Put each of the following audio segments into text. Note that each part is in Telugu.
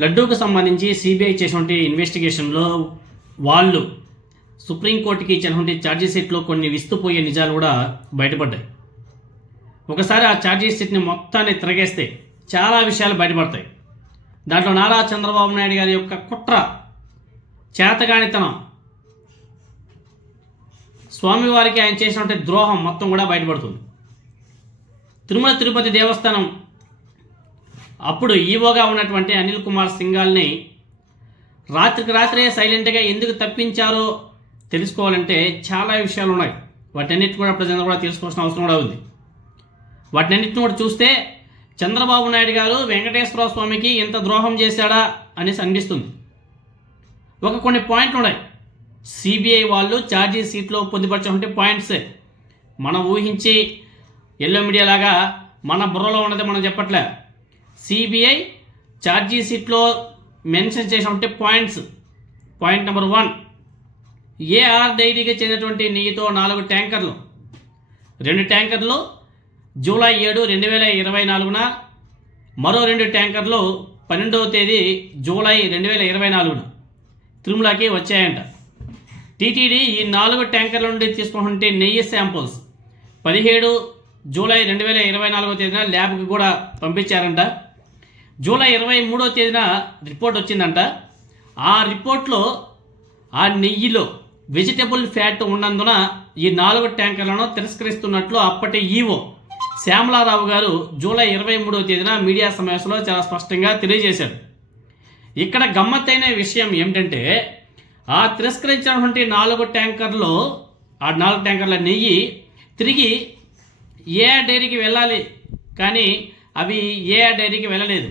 లడ్డూకు సంబంధించి సిబిఐ చేసినటువంటి ఇన్వెస్టిగేషన్లో వాళ్ళు సుప్రీంకోర్టుకి ఇచ్చినటువంటి ఛార్జీ షీట్లో కొన్ని విస్తుపోయే నిజాలు కూడా బయటపడ్డాయి. ఒకసారి ఆ ఛార్జీ షీట్ని మొత్తాన్ని తిరగేస్తే చాలా విషయాలు బయటపడతాయి. దాంట్లో నారా చంద్రబాబు నాయుడు గారి యొక్క కుట్ర, చేతగానితనం, స్వామివారికి ఆయన చేసినటువంటి ద్రోహం మొత్తం కూడా బయటపడుతుంది. తిరుమల తిరుపతి దేవస్థానం అప్పుడు ఈవోగా ఉన్నటువంటి అనిల్ కుమార్ సింఘాల్ని రాత్రికి రాత్రే సైలెంట్గా ఎందుకు తప్పించారో తెలుసుకోవాలంటే చాలా విషయాలు ఉన్నాయి. వాటన్నిటిని కూడా ప్రజలు కూడా తెలుసుకోవాల్సిన అవసరం కూడా ఉంది. వాటన్నిటిని కూడా చూస్తే చంద్రబాబు నాయుడు గారు వెంకటేశ్వర స్వామికి ఎంత ద్రోహం చేశాడా అనేసి అనిపిస్తుంది. కొన్ని పాయింట్లు ఉన్నాయి. సిబిఐ వాళ్ళు ఛార్జీ షీట్లో పొందుపరిచినటువంటి పాయింట్సే మనం ఊహించి ఎల్లో మీడియా లాగా మన బుర్రలో ఉన్నది మనం చెప్పట్లే. సిబిఐ ఛార్జీ షీట్లో మెన్షన్ చేసినటువంటి పాయింట్స్. పాయింట్ నెంబర్ 1, ఏఆర్ డైరీకి చెందినటువంటి నెయ్యితో 4 ట్యాంకర్లు, 2 ట్యాంకర్లు జూలై 7, 2024న, మరో 2 ట్యాంకర్లు 12వ తేదీ జూలై 2024న తిరుమలకి వచ్చాయంట. టీటీడీ ఈ 4 ట్యాంకర్ల నుండి తీసుకున్నటువంటి నెయ్యి శాంపుల్స్ 17 జూలై 2024వ తేదీన ల్యాబ్కి కూడా పంపించారంట. జూలై 23వ తేదీన రిపోర్ట్ వచ్చిందంట. ఆ రిపోర్ట్లో ఆ నెయ్యిలో వెజిటబుల్ ఫ్యాట్ ఉన్నందున ఈ 4 ట్యాంకర్లను తిరస్కరిస్తున్నట్లు అప్పటి ఈవో శ్యామలారావు గారు జూలై 23వ తేదీన మీడియా సమావేశంలో చాలా స్పష్టంగా తెలియజేశారు. ఇక్కడ గమ్మత్తైన విషయం ఏమిటంటే ఆ తిరస్కరించినటువంటి 4 ట్యాంకర్లో ఆ 4 ట్యాంకర్ల నెయ్యి తిరిగి ఏఆర్ డైరీకి వెళ్ళాలి, కానీ అవి ఏఆర్ డైరీకి వెళ్ళలేదు.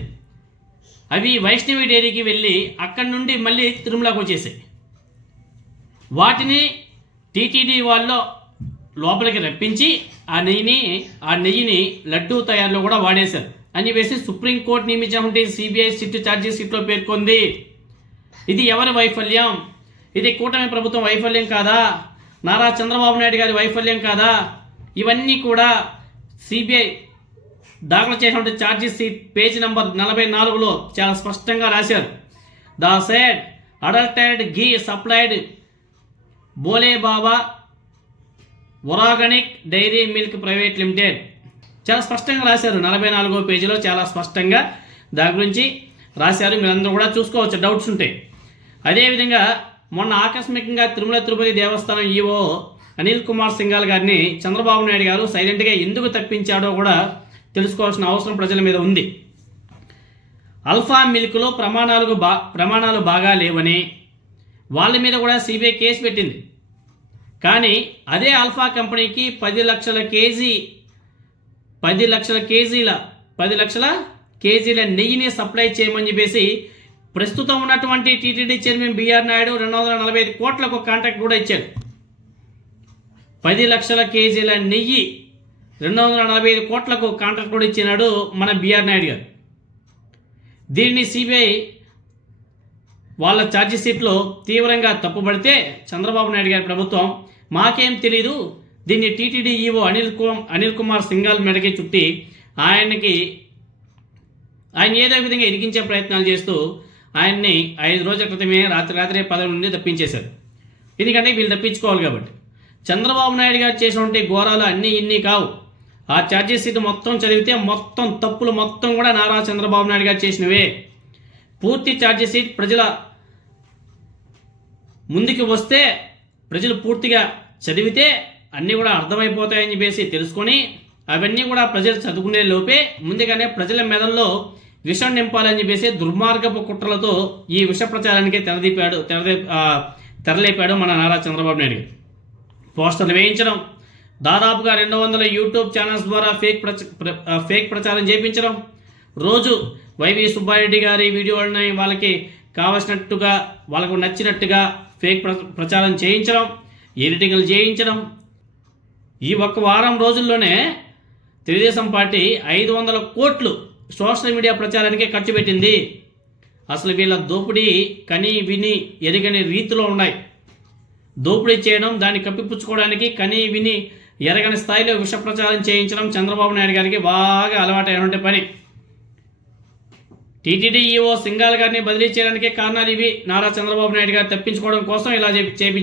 అవి వైష్ణవి డైరీకి వెళ్ళి అక్కడి నుండి మళ్ళీ తిరుమలకు వచ్చేసాయి. వాటిని టీటీడీ వాళ్ళు లోపలికి రప్పించి ఆ నెయ్యిని లడ్డూ తయారులో కూడా వాడేశారు అని చెప్పేసి సుప్రీంకోర్టు నియమించినటువంటి సిబిఐ సిట్ ఛార్జీ షీట్లో పేర్కొంది. ఇది ఎవరి వైఫల్యం? ఇది కూటమి ప్రభుత్వం వైఫల్యం కాదా? నారా చంద్రబాబు నాయుడు గారి వైఫల్యం కాదా? ఇవన్నీ కూడా సిబిఐ దాఖలు చేసినటువంటి ఛార్జీ షీట్ పేజీ నంబర్ 44లో చాలా స్పష్టంగా రాశారు. The said adulterated ghee supplied Bhole Baba organic dairy milk private limited చాలా స్పష్టంగా రాశారు. 44వ పేజీలో చాలా స్పష్టంగా దాని గురించి రాశారు. మీరందరూ కూడా చూసుకోవచ్చు, డౌట్స్ ఉంటాయి. అదేవిధంగా మొన్న ఆకస్మికంగా తిరుమల తిరుపతి దేవస్థానం ఈవో అనిల్ కుమార్ సింఘాల్ గారిని చంద్రబాబు నాయుడు గారు సైలెంట్గా ఎందుకు తప్పించాడో కూడా తెలుసుకోవాల్సిన అవసరం ప్రజల మీద ఉంది. అల్ఫా మిల్క్లో ప్రమాణాలు బాగా లేవని వాళ్ళ మీద కూడా సిబిఐ కేసు పెట్టింది. కానీ అదే అల్ఫా కంపెనీకి 10 లక్షల కేజీల నెయ్యిని సప్లై చేయమని చెప్పేసి ప్రస్తుతం ఉన్నటువంటి టీటీడీ చైర్మన్ బిఆర్ నాయుడు 245 కోట్లకు కాంట్రాక్ట్ కూడా ఇచ్చాడు. 10 లక్షల కేజీల నెయ్యి 245 కోట్లకు కాంట్రాక్ట్ కూడా ఇచ్చినాడు మన బిఆర్ నాయుడు గారు. దీన్ని సిబిఐ వాళ్ళ ఛార్జీ షీట్లో తీవ్రంగా తప్పుపడితే చంద్రబాబు నాయుడు గారి ప్రభుత్వం మాకేం తెలీదు, దీన్ని టీటీడీ ఈవో అనిల్ కుమార్ సింఘాల్ మెడకి చుట్టి ఆయన ఏదో విధంగా ఇరికించే ప్రయత్నాలు చేస్తూ ఆయన్ని 5 రోజుల క్రితమే రాత్రి పదవి నుండి తప్పించేశారు. ఎందుకంటే వీళ్ళు తప్పించుకోవాలి కాబట్టి. చంద్రబాబు నాయుడు గారు చేసినటువంటి ఘోరాలు అన్నీ ఇన్ని కావు. ఆ ఛార్జీ షీట్ మొత్తం చదివితే మొత్తం తప్పులు మొత్తం కూడా నారా చంద్రబాబు నాయుడు గారు చేసినవే. పూర్తి ఛార్జీ షీట్ ప్రజల ముందుకు వస్తే ప్రజలు పూర్తిగా చదివితే అన్నీ కూడా అర్థమైపోతాయని చెప్పేసి తెలుసుకొని అవన్నీ కూడా ప్రజలు చదువుకునే లోపే ముందుగానే ప్రజల మెదల్లో విషం నింపాలని చెప్పేసి దుర్మార్గపు కుట్రలతో ఈ విష ప్రచారానికి తెరలేపాడు మన నారా చంద్రబాబు నాయుడు గారు. పోస్టర్లు వేయించడం, దాదాపుగా 200 యూట్యూబ్ ఛానల్స్ ద్వారా ఫేక్ ప్రచారం చేయించడం, రోజు వైవి సుబ్బారెడ్డి గారి వీడియోలని వాళ్ళకి కావలసినట్టుగా వాళ్ళకు నచ్చినట్టుగా ఫేక్ ప్రచారం చేయించడం, ఎడిటింగ్లు చేయించడం. ఈ ఒక్క వారం రోజుల్లోనే తెలుగుదేశం పార్టీ 500 కోట్లు సోషల్ మీడియా ప్రచారానికే ఖర్చు పెట్టింది. అసలు వీళ్ళ దోపిడీ కని విని ఎరగని రీతిలో ఉన్నాయి. దోపిడీ చేయడం, దాన్ని కప్పిపుచ్చుకోవడానికి కని విని ఎరగని స్థాయిలో విష ప్రచారం చేయించడం చంద్రబాబు నాయుడు గారికి బాగా అలవాటైనటువంటి పని. టీటీడీ ఈఓ సింఘాల్ గారిని బదిలీ చేయడానికి కారణాలు ఇవి. నారా చంద్రబాబు నాయుడు గారు తప్పించుకోవడం కోసం ఇలా చేపి